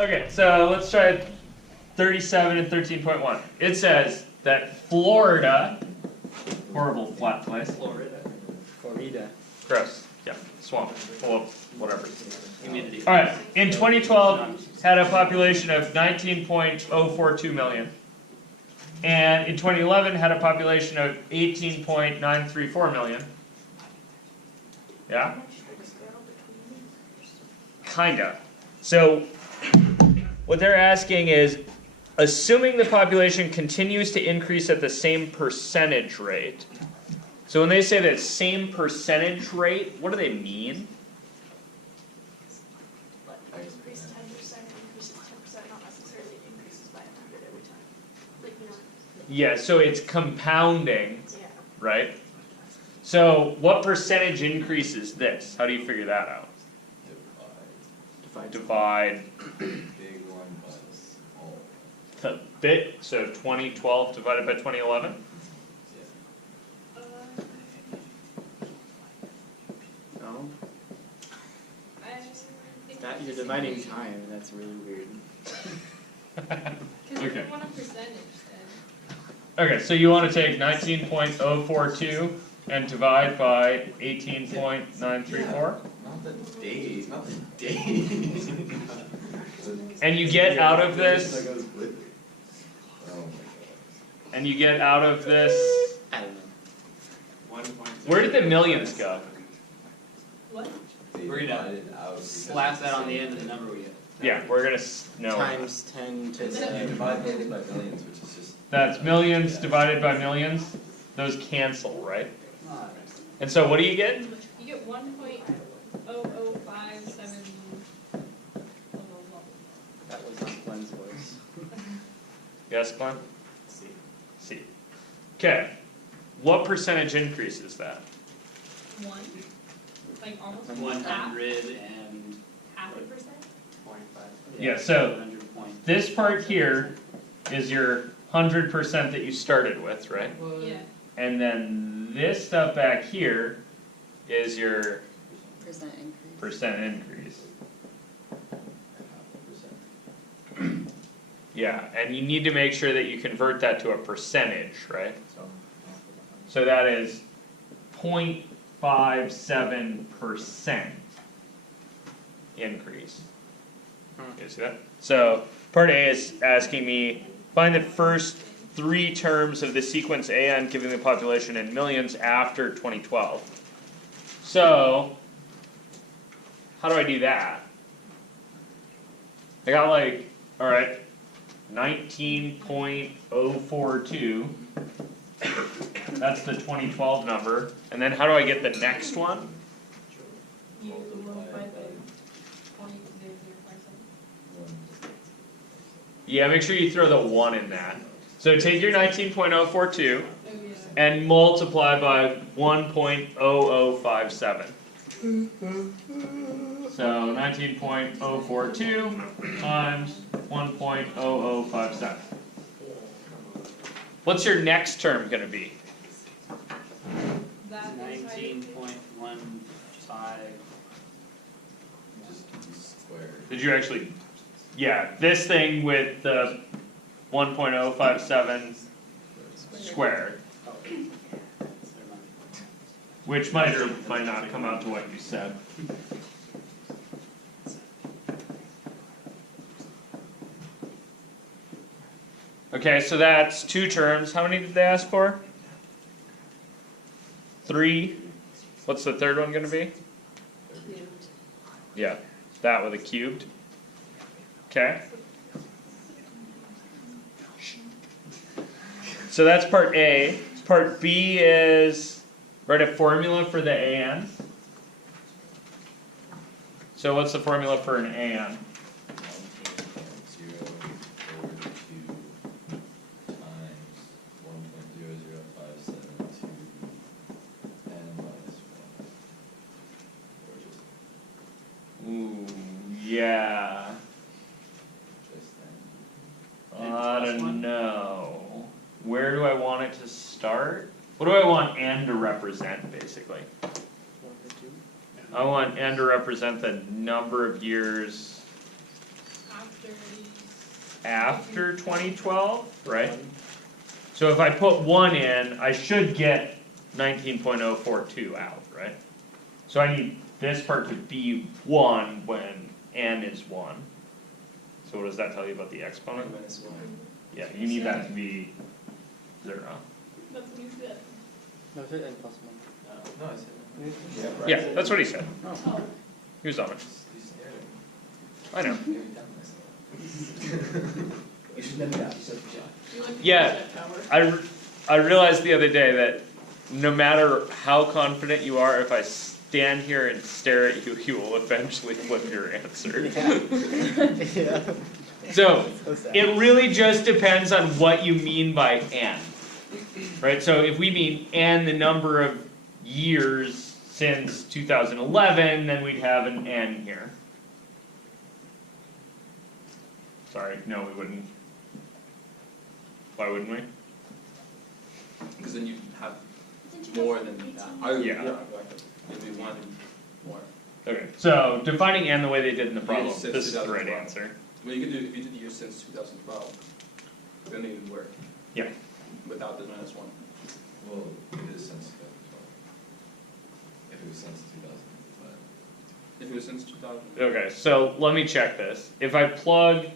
Okay, so let's try 37 and 13.1. It says that Florida, horrible flat place. Florida. Gross. Yeah, swamp, full of whatever. Humidity. Alright, in 2012 had a population of 19.042 million. And in 2011 had a population of 18.934 million. Yeah? Kinda. So, what they're asking is, assuming the population continues to increase at the same percentage rate. So when they say that same percentage rate, what do they mean? Increase 10%, increases 10%, not necessarily increases by 100 every time. Like, you know. Yeah, so it's compounding, Yeah. right? So what percentage increases this? How do you figure that out? Divide Big one by small. the bit, so 2012 divided by 2011? No? I just think That, you're dividing time, that's really weird. Because Okay. if you want a percentage, then Okay, so you want to take 19.042 and divide by 18.934? Not the days, not the days. And you get out of this, That goes with it. Oh my god. and you get out of this, I don't know. where did the millions go? what? They We're gonna divided out because Slap it's that on the same end of the thing. number we get. Yeah, we're gonna, no. Times 10 to You 7. divide million by millions, which is just. That's millions divided by millions, those cancel, right? And so what do you get? You get 1.0057. That was not Glenn's voice. Yes, Glenn? See. C. Okay, what percentage increase is that? One. Like almost 100 and half a percent. 0.5. Yeah, so 100 point. this part here is your 100% that you started with, right? Yeah. And then this stuff back here is your Percent increase. percent increase. Half a percent. Yeah, and you need to make sure that you convert that to a percentage, right? So. So that is 0.57% increase. You see that? So part A is asking me, find the first three terms of the sequence AN giving the population in millions after 2012. So, how do I do that? I got like, alright, 19.042. That's the 2012 number. And then how do I get the next one? You multiply by 0.0057. Yeah, make sure you throw the 1 in that. So take your 19.042 Oh yeah. and multiply by 1.0057. So 19.042 times 1.0057. What's your next term going to be? That is 19.15. Just square. Did you actually? Yeah, this thing with the 1.057 squared, which might or might not come out to what you said. Okay, so that's two terms. How many did they ask for? 3. What's the third one going to be? Yeah, that with a cubed. Okay. So that's part A. Part B is write a formula for the AN. So what's the formula for an AN? 1.042 times 1.00572 n minus 1. Or just Ooh, yeah. then. I don't know. Where do I want it to start? What do I want N to represent, basically? I want N to represent the number of years after 2012, right? So if I put 1 in, I should get 19.042 out, right? So I need this part to be 1 when n is 1. So what does that tell you about the exponent? Minus one. Yeah, you need that to be 0. That's what you said. No, it's n plus one. No, I said. Yeah, that's what he said. Oh, He was on it. You stared at me. I know. Maybe down myself. You should never doubt yourself, John. you like to Yeah. use that power. I realized the other day that no matter how confident you are, if I stand here and stare at you, you will eventually flip your answer. Yeah. So, So sad. it really just depends on what you mean by n. Right, so if we mean n the number of years since 2011, then we'd have an n here. Sorry, no we wouldn't. Why wouldn't we? Because then you have Didn't you more go than from that. 18? I would, Yeah. It'd be one more. Okay, so defining n the way they did in the Years problem, since this is the right 2012. answer. Well, you could do, if you did years since 2012, then it would work. Yeah. Without the minus one. Well, it is since 2012. If it was since 2000, but. If it was since 2000. Okay, so let me check this. If I plug,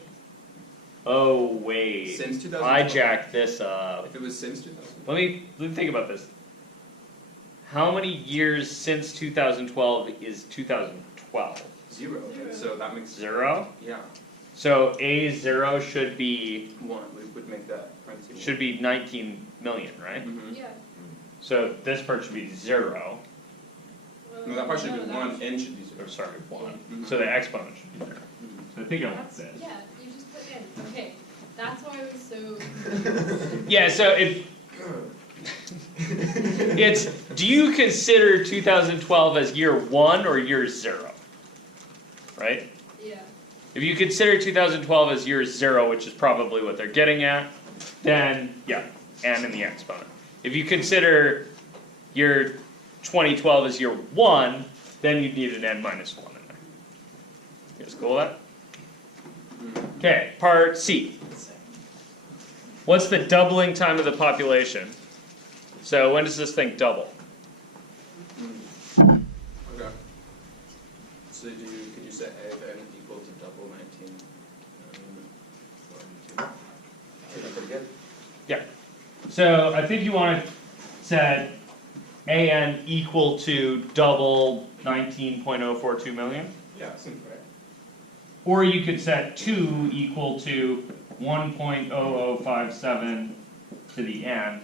oh wait, Since 2012. I jacked this up. If it was since 2000. Let me think about this. How many years since 2012 is 2012? Zero. So that makes, 0? yeah, So A0 should be one, we would make that parentheses. should be 19 million, right? Mm-hmm. Yeah. So this part should be 0. No, that part should be no, one, that's- n should be Or zero. sorry, 1. Mhm. So the exponent should be 0. Mhm. So I think I want That's, this. yeah, you just put in, okay, that's why I was so. Yeah, so if it's, do you consider 2012 as year 1 or year 0? Right? Yeah. If you consider 2012 as year 0, which is probably what they're getting at, then yeah, n in the exponent. If you consider year 2012 as year 1, then you'd need an n minus 1 in there. You guys cool with that? Okay, part C. What's the doubling time of the population? So when does this thing double? Okay. So could you set a of n equal to double 19? Pretty good. So I think you want to set an equal to double 19.042 million. Yeah, seems right. Or you could set 2 equal to 1.0057 to the n,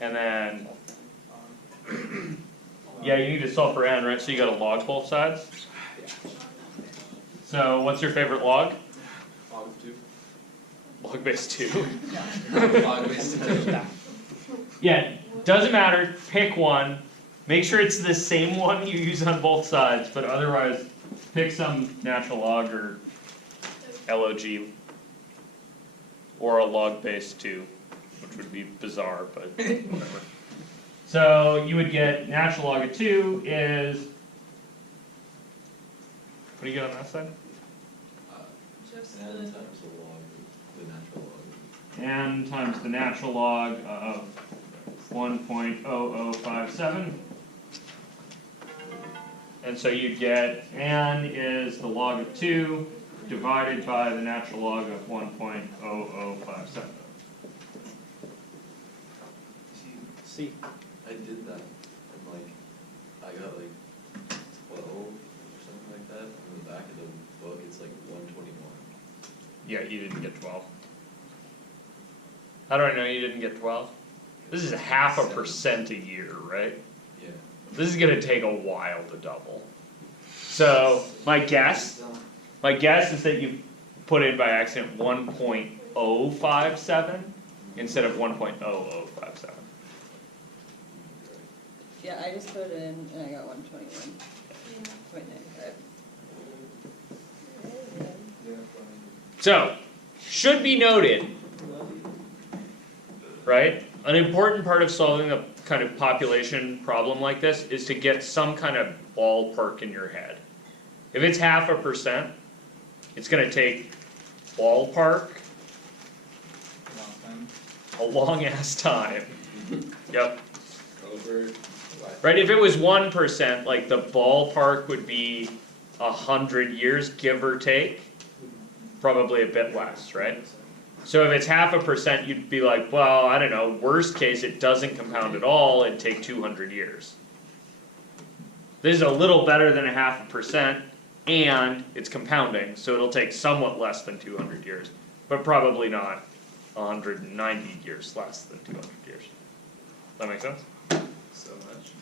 and then, yeah, you need to solve for n, right? So you gotta log both sides. So what's your favorite log? Log of 2. Log base 2. Log base 2. Yeah, doesn't matter, pick one. Make sure it's the same one you use on both sides, but otherwise, pick some natural log or log, or a log base 2, which would be bizarre, but whatever. So you would get natural log of 2 is, what do you get on that side? Just N the, times the log, the natural log. N times the natural log of 1.0057. And so you'd get n is the log of 2 divided by the natural log of 1.0057. C. I did that, and like, I got like 12 or something like that. On the back of the book, it's like 121. Yeah, you didn't get 12. How do I know you didn't get 12? This is 0.5% a year, right? Yeah. This is gonna take a while to double. So my guess is that you put in by accident 1.057 instead of 1.0057. Yeah, I just put it in and I got 121.95. So, should be noted, right? An important part of solving a kind of population problem like this is to get some kind of ballpark in your head. If it's 0.5%, it's gonna take ballpark a long ass time. Yep. Over, Right, if it was 1%, like the ballpark would be 100 years, give or take. Probably a bit less, right? So if it's 0.5%, you'd be like, well, I don't know, worst case, it doesn't compound at all, it'd take 200 years. This is a little better than 0.5%, and it's compounding, so it'll take somewhat less than 200 years, but probably not 190 years less than 200 years. That make sense? so much.